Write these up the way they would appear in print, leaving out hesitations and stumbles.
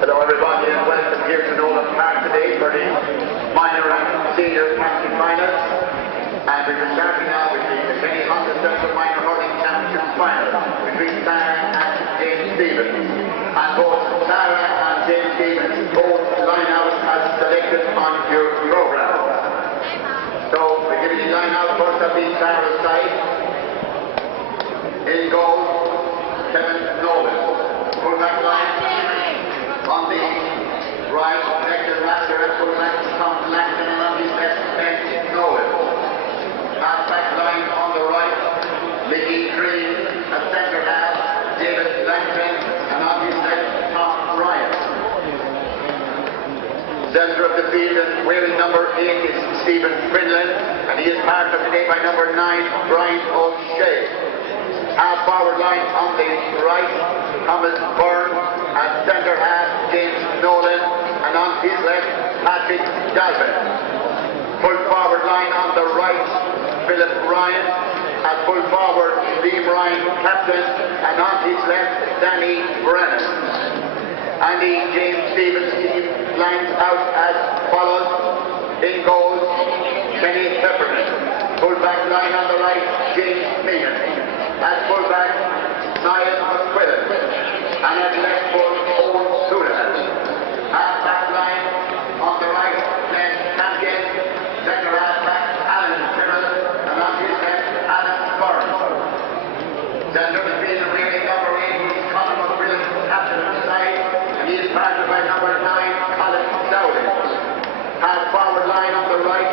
Hello everybody and welcome here to Nolan Park today for the minor and senior county finals. And we're starting now with the Kenny Honda Central Minor Hurling Championship final between Sarah and James Stevens. And both Sarah and James Stevens both line out as selected on your program. So we're giving you line out first of the Sarah's side. In goal, Kevin Nolan. Full back line. On the right, Hector Master at full back, Tom Langton, and on his left, Ben Nolan. Half back line on the right, Mickey Green at centre half, David Langton, and on his left, Tom Ryan. Centre of the field, and wearing number 8 is Stephen Quinlan, and he is marked up today by number 9, Brian O'Shea. Half forward line on the right, Thomas Byrne, at centre half, James Nolan, and on his left, Patrick Galvin. Full forward line on the right, Philip Ryan. At full forward, Liam Ryan, captain, and on his left, Danny Brennan. And the James Stevens team lines out as follows. In goals, Kenny Pepperman. Full back line on the right, James Meehan. At full back, Niall McQuillan. And at left full, Owen Sudahan. Half back line on the right, Glenn Hampkin. Centre half back, Alan Tyrrell. And on his left, Alan Byrne. Centre of the field, wearing number 8 is Conor McQuillan, captain of the side. And he is partnered by number 9, Colin Dowling. Half forward line on the right,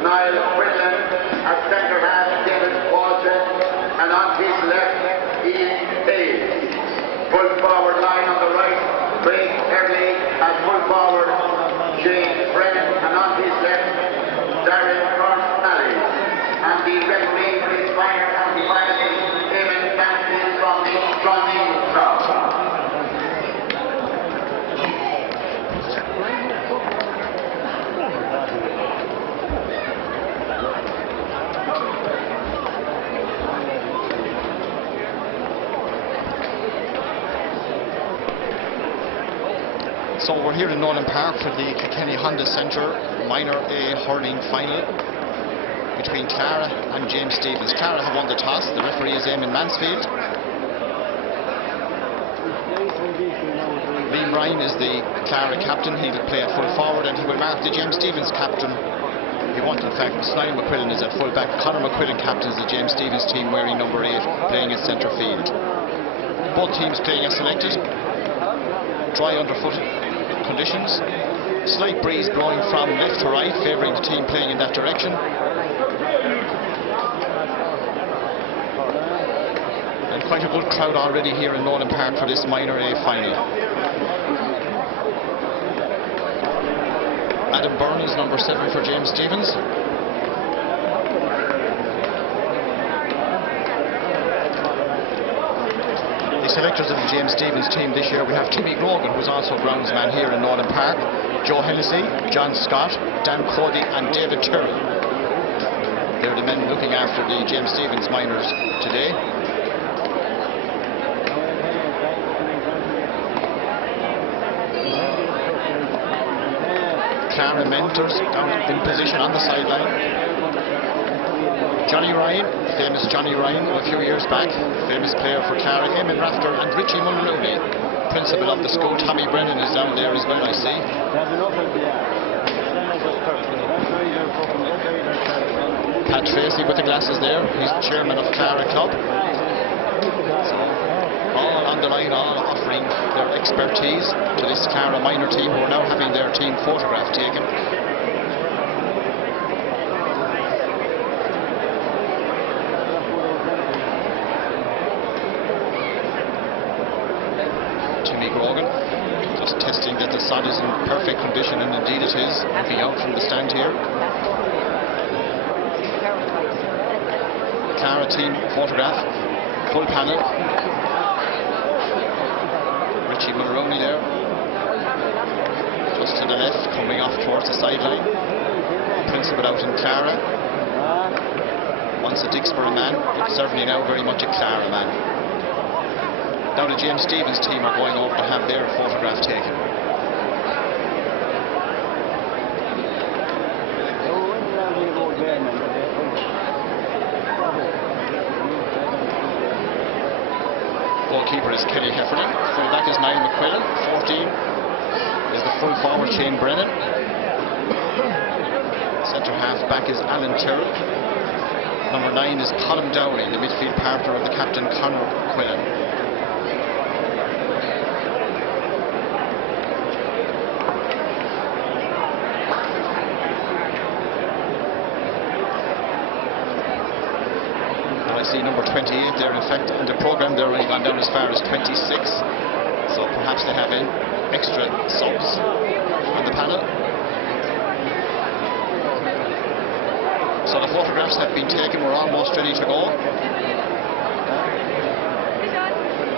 Niall Quinlan. At centre half, David Walton. And on his left, Ian Hayes. Full forward line on the right, Craig Early, and full forward, James Brennan, and on his left, Darren Cornally. And the referee for this minor county final is Eamon Banfield from the Clonmel crowd. So we're here in Nolan Park for the Kilkenny Honda Centre Minor A hurling final between Clara and James Stevens. Clara have won the toss. The referee is Eamon Mansfield. Liam Ryan is the Clara captain. He'll play at full forward and he will mark the James Stevens captain. He won't, in fact. Niall McQuillan is at full back. Conor McQuillan captains the James Stevens team wearing number 8, playing at centre field. Both teams playing as selected. Dry underfoot conditions. Slight breeze blowing from left to right, favouring the team playing in that direction. And quite a good crowd already here in Nolan Park for this Minor A final. Adam Byrne is number 7 for James Stevens. Selectors of the James Stevens team this year, we have Timmy Grogan, who's also groundsman here in Nolan Park, Joe Hennessy, John Scott, Dan Cody and David Tyrrell. They're the men looking after the James Stevens minors today. Clara mentors down in position on the sideline. Johnny Ryan, famous Johnny Ryan a few years back, famous player for Clara, Eamon Rafter and Richie Mulrooney. Principal of the school, Tommy Brennan, is down there as well, I see. Pat Tracy with the glasses there, he's chairman of Clara Club. So, all on the line, all offering their expertise to this Clara minor team, who are now having their team photograph taken. Just testing that the sod is in perfect condition, and indeed it is, looking out from the stand here. Clara team photograph, full panel. Richie Mulrooney there, just to the left, coming off towards the sideline. Principal out in Clara. Once a Dicksboro man, but certainly now very much a Clara man. Now the James Stephens team are going over to have their photograph taken. Goalkeeper is Kenny Heffernan. Full back is Niall McQuillan. 14 is the full forward Shane Brennan. Centre half back is Alan Tyrrell. Number 9 is Colm Downey, the midfield partner of the captain Conor McQuillan. And I see number 28 there. In fact, in the programme they're only gone down as far as 26. So perhaps they have extra subs on the panel. So the photographs have been taken, we're almost ready to go.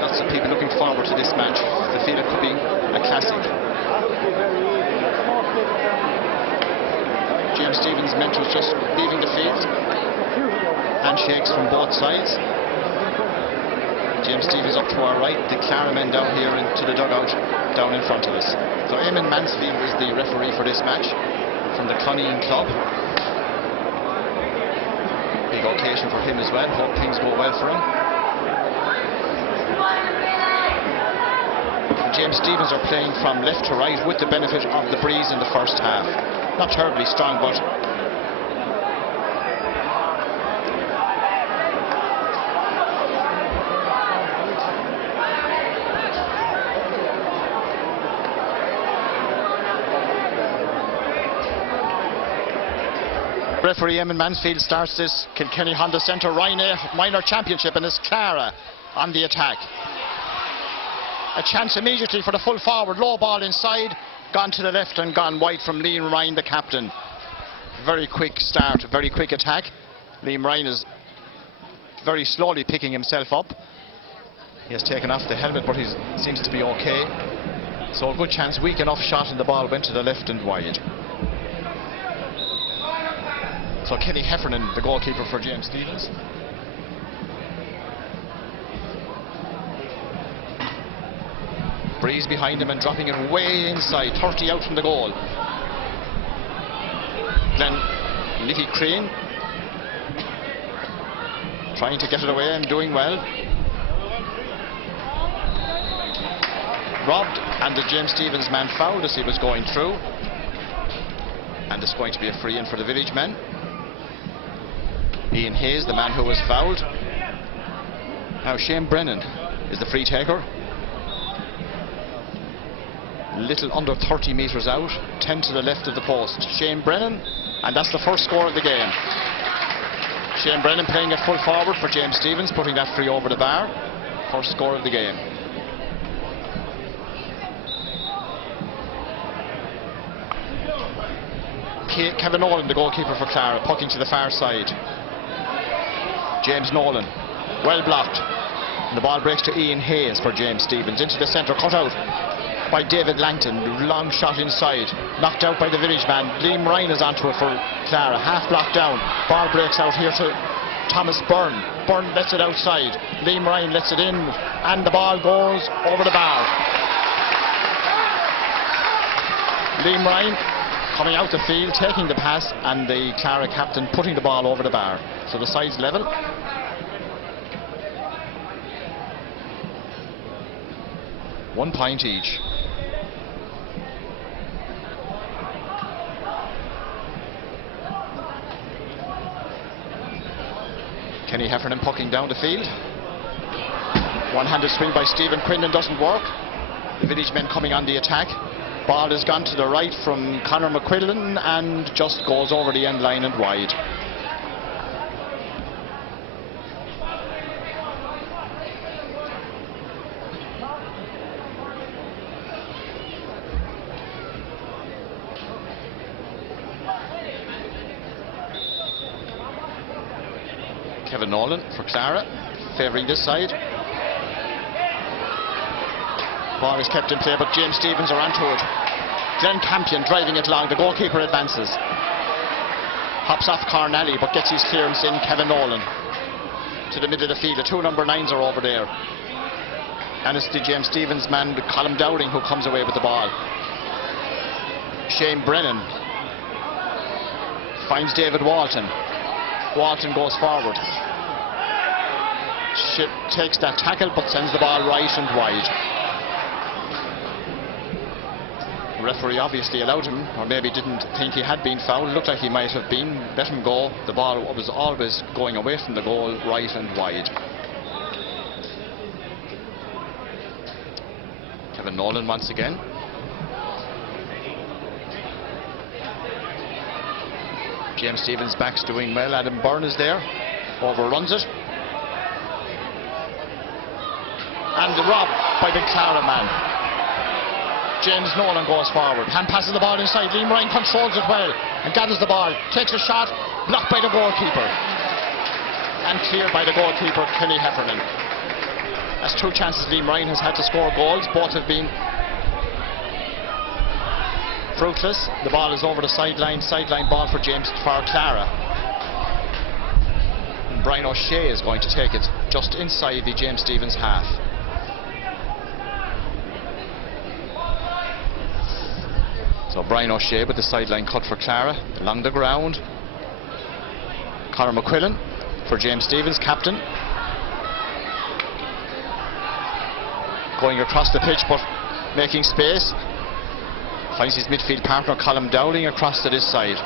Lots of people looking forward to this match. They feel it could be a classic. James Stephens' mentors just leaving the field. Handshakes from both sides. James Stephens up to our right, the Clara men down here into the dugout down in front of us. So Eamon Mansfield is the referee for this match from the Cloneen Club. Big occasion for him as well. Hope things go well for him. James Stephens are playing from left to right with the benefit of the breeze in the first half. Not terribly strong, but referee Eamon Mansfield starts this Kilkenny Honda Centre Ryanair Minor Championship, and it's Clara on the attack. A chance immediately for the full forward, low ball inside, gone to the left and gone wide from Liam Ryan, the captain. Very quick start, very quick attack. Liam Ryan is very slowly picking himself up. He has taken off the helmet, but he seems to be okay. So a good chance, weak enough shot, and the ball went to the left and wide. So Kenny Heffernan, the goalkeeper for James Stephens. Breeze behind him and dropping it way inside, 30 out from the goal. Glenn Liffey Crane trying to get it away and doing well. Robbed, and the James Stephens man fouled as he was going through. And it's going to be a free in for the Village men. Ian Hayes, the man who was fouled. Now Shane Brennan is the free taker. Little under 30 metres out, 10 to the left of the post. Shane Brennan, and that's the first score of the game. Shane Brennan playing it full forward for James Stephens, putting that free over the bar. First score of the game. Kevin Nolan, the goalkeeper for Clara, pucking to the far side. James Nolan, well blocked. And the ball breaks to Ian Hayes for James Stephens. Into the centre, cut out by David Langton. Long shot inside, knocked out by the Village man. Liam Ryan is onto it for Clara, half blocked down. Ball breaks out here to Thomas Byrne. Byrne lets it outside. Liam Ryan lets it in, and the ball goes over the bar. Liam Ryan coming out the field, taking the pass, and the Clara captain putting the ball over the bar. So the side's level. One point each. Kenny Heffernan pucking down the field. One-handed swing by Stephen Quinlan doesn't work. The Village men coming on the attack. Ball has gone to the right from Conor McQuillan and just goes over the end line and wide. Kevin Nolan for Clara, favouring this side. Ball is kept in play, but James Stephens are onto it. Glenn Campion driving it long. The goalkeeper advances. Hops off Cornally, but gets his clearance in. Kevin Nolan to the middle of the field. The two number 9s are over there. And it's the James Stephens man, Colm Dowling, who comes away with the ball. Shane Brennan finds David Walton. Walton goes forward. Takes that tackle but sends the ball right and wide. The referee obviously allowed him, or maybe didn't think he had been fouled. Looked like he might have been. Let him go. The ball was always going away from the goal, right and wide. Kevin Nolan once again. James Stephens' back's doing well. Adam Byrne is there. Overruns it. And the rob by the Clara man. James Nolan goes forward. Hand passes the ball inside. Liam Ryan controls it well and gathers the ball. Takes a shot. Blocked by the goalkeeper. And cleared by the goalkeeper, Kenny Heffernan. That's two chances Liam Ryan has had to score goals. Both have been fruitless. The ball is over the sideline. Sideline ball for Clara. And Brian O'Shea is going to take it just inside the James Stephens half. So Brian O'Shea with the sideline cut for Clara. Along the ground. Conor McQuillan for James Stephens, captain. Going across the pitch but making space. Finds his midfield partner Colm Dowling across to this side.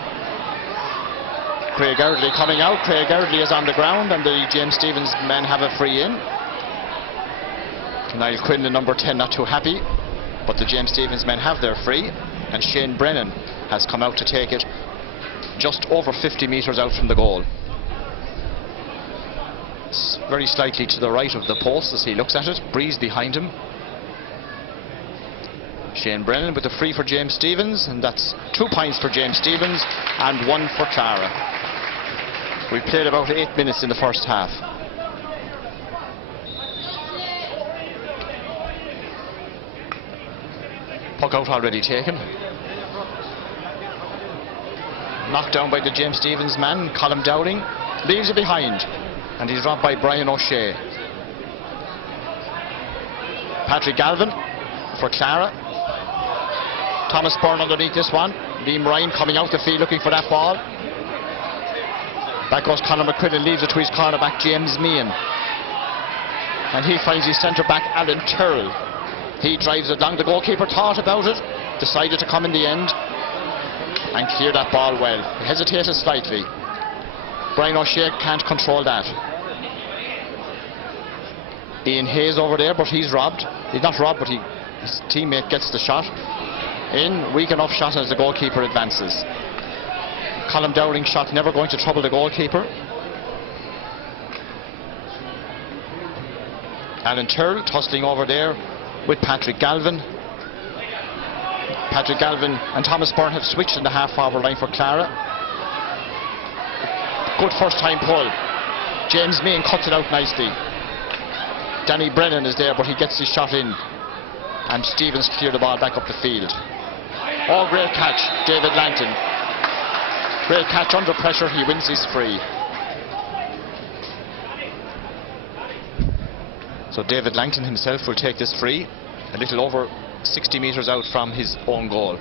Craig Erdley coming out. Craig Erdley is on the ground and the James Stephens men have a free in. Niall Quinn, the number 10, not too happy, but the James Stephens men have their free, and Shane Brennan has come out to take it just over 50 metres out from the goal. It's very slightly to the right of the post as he looks at it. Breeze behind him. Shane Brennan with the free for James Stephens, and that's 2 points for James Stephens and 1 for Clara. We played about 8 minutes in the first half. Puck out already taken. Knocked down by the James Stephens man, Colm Dowling. Leaves it behind, and he's dropped by Brian O'Shea. Patrick Galvin for Clara. Thomas Byrne underneath this one. Liam Ryan coming out the field looking for that ball. Back goes Conor McQuillan, leaves it to his cornerback James Meehan. And he finds his centre-back Alan Tyrrell. He drives it along. The goalkeeper thought about it, decided to come in the end and clear that ball well. Hesitated slightly. Brian O'Shea can't control that. Ian Hayes over there, but he's robbed. He's not robbed, but his teammate gets the shot. In, weak enough shot as the goalkeeper advances. Colm Dowling's shot never going to trouble the goalkeeper. Alan Tyrrell tussling over there with Patrick Galvin. Patrick Galvin and Thomas Byrne have switched in the half-forward line for Clara. Good first-time pull. James Meehan cuts it out nicely. Danny Brennan is there, but he gets his shot in. And Stephens clear the ball back up the field. Oh, great catch, David Langton. Great catch under pressure, he wins his free. So David Langton himself will take this free, a little over 60 metres out from his own goal.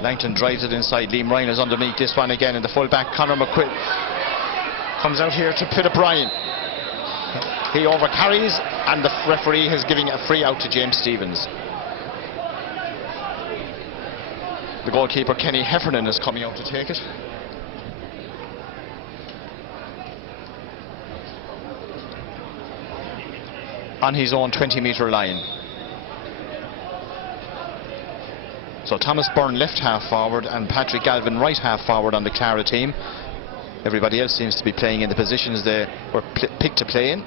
Langton drives it inside. Liam Ryan is underneath this one again, and the full-back Conor McQuillan comes out here to Phil O'Brien. He overcarries, and the referee is giving a free out to James Stephens. The goalkeeper Kenny Heffernan is coming out to take it. On his own 20-metre line. So Thomas Byrne left half forward and Patrick Galvin right half forward on the Clara team. Everybody else seems to be playing in the positions they were picked to play in.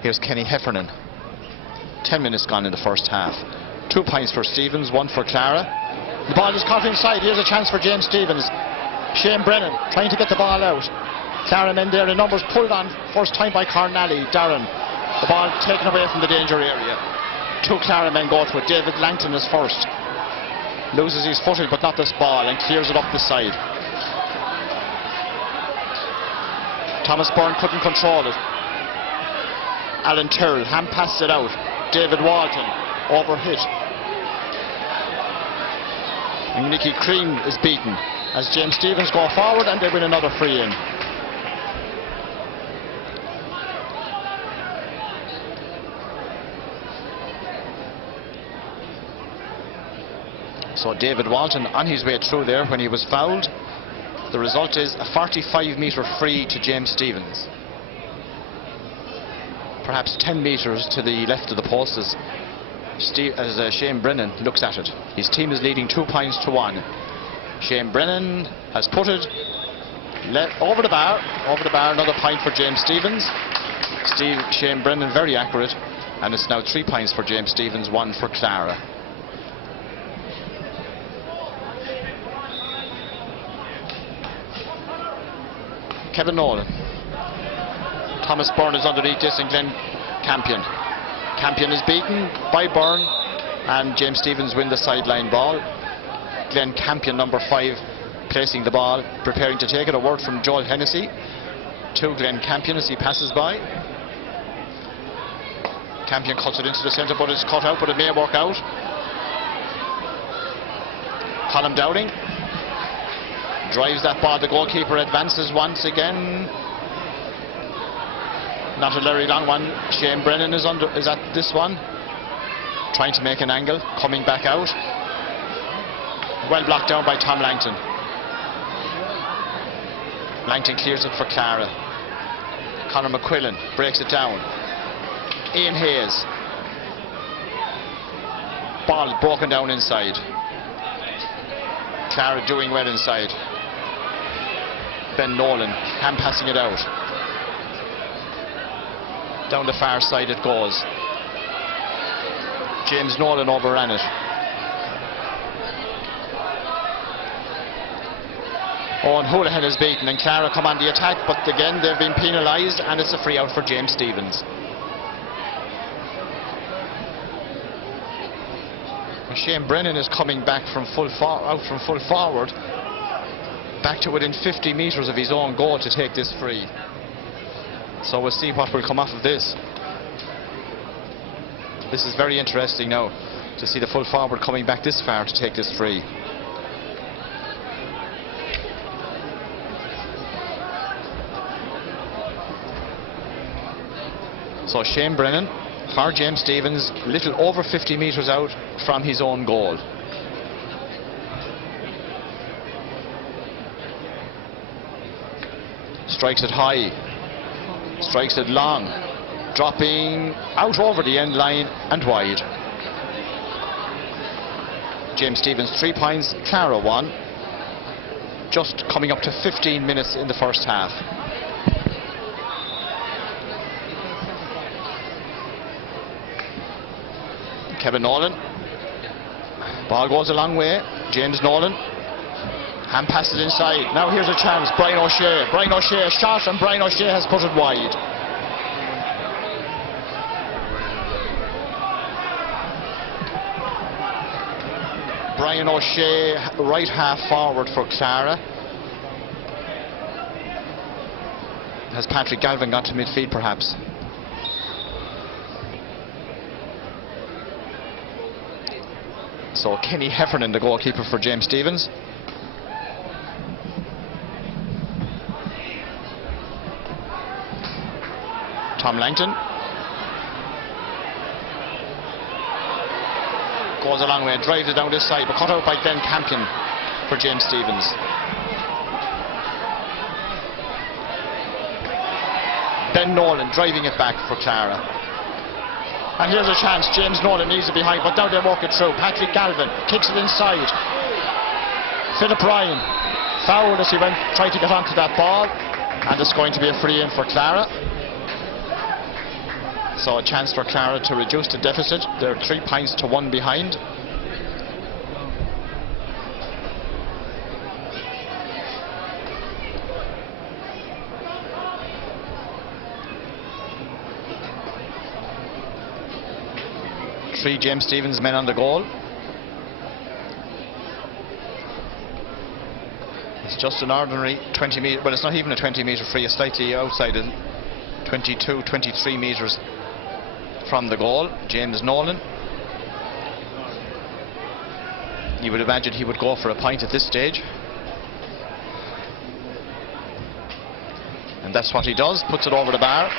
Here's Kenny Heffernan. 10 minutes gone in the first half. 2 points for Stephens, 1 for Clara. The ball is caught inside. Here's a chance for James Stephens. Shane Brennan trying to get the ball out. Clara men there in numbers, pulled on first time by Cornally. Darren. The ball taken away from the danger area. 2 Clara men go to it. David Langton is first. Loses his footing but not this ball and clears it up the side. Thomas Byrne couldn't control it. Alan Tyrrell hand passed it out. David Walton overhit. And Nicky Crean is beaten as James Stephens go forward and they win another free in. So David Walton on his way through there when he was fouled. The result is a 45-metre free to James Stephens. Perhaps 10 metres to the left of the post as Shane Brennan looks at it. His team is leading 2 points to 1. Shane Brennan has put it over the bar, another point for James Stephens. Shane Brennan very accurate, and it's now 3 points for James Stephens, 1 for Clara. Kevin Nolan. Thomas Byrne is underneath this and Glenn Campion. Campion is beaten by Byrne and James Stephens win the sideline ball. Glenn Campion, number 5, placing the ball, preparing to take it. A word from Joel Hennessy to Glenn Campion as he passes by. Campion cuts it into the centre, but it's cut out, but it may work out. Colin Dowding drives that ball. The goalkeeper advances once again. Not a very long one. Shane Brennan is at this one, trying to make an angle, coming back out. Well blocked down by Tom Langton. Langton clears it for Clara. Conor McQuillan breaks it down. Ian Hayes. Ball broken down inside. Clara doing well inside. Ben Nolan hand passing it out. Down the far side it goes. James Nolan overran it. Owen Houlihan is beaten and Clara come on the attack, but again they've been penalised and it's a free out for James Stephens. Shane Brennan is coming back from full forward, back to within 50 metres of his own goal to take this free. So we'll see what will come off of this. This is very interesting now to see the full forward coming back this far to take this free. So Shane Brennan for James Stephens, little over 50 metres out from his own goal. Strikes it high, strikes it long, dropping out over the end line and wide. James Stephens 3 points, Clara 1. Just coming up to 15 minutes in the first half. Kevin Nolan. Ball goes a long way. James Nolan. Hand passes inside. Now here's a chance. Brian O'Shea. Brian O'Shea shot and Brian O'Shea has put it wide. Brian O'Shea, right half forward for Clara. Has Patrick Galvin got to midfield perhaps? So Kenny Heffernan, the goalkeeper for James Stephens. Tom Langton. Goes a long way, drives it down this side, but cut out by Glenn Campion for James Stephens. Ben Nolan driving it back for Clara. And here's a chance. James Nolan needs it behind, but now they walk it through. Patrick Galvin kicks it inside. Philip Ryan fouled as he tried to get onto that ball, and it's going to be a free in for Clara. So a chance for Clara to reduce the deficit. They're 3 points to 1 behind. Three James Stephens men on the goal. just an ordinary 20 metre, well, it's not even a 20 metre free, it's slightly outside it, 22, 23 metres from the goal. James Nolan. You would imagine he would go for a point at this stage. And that's what he does, puts it over the bar.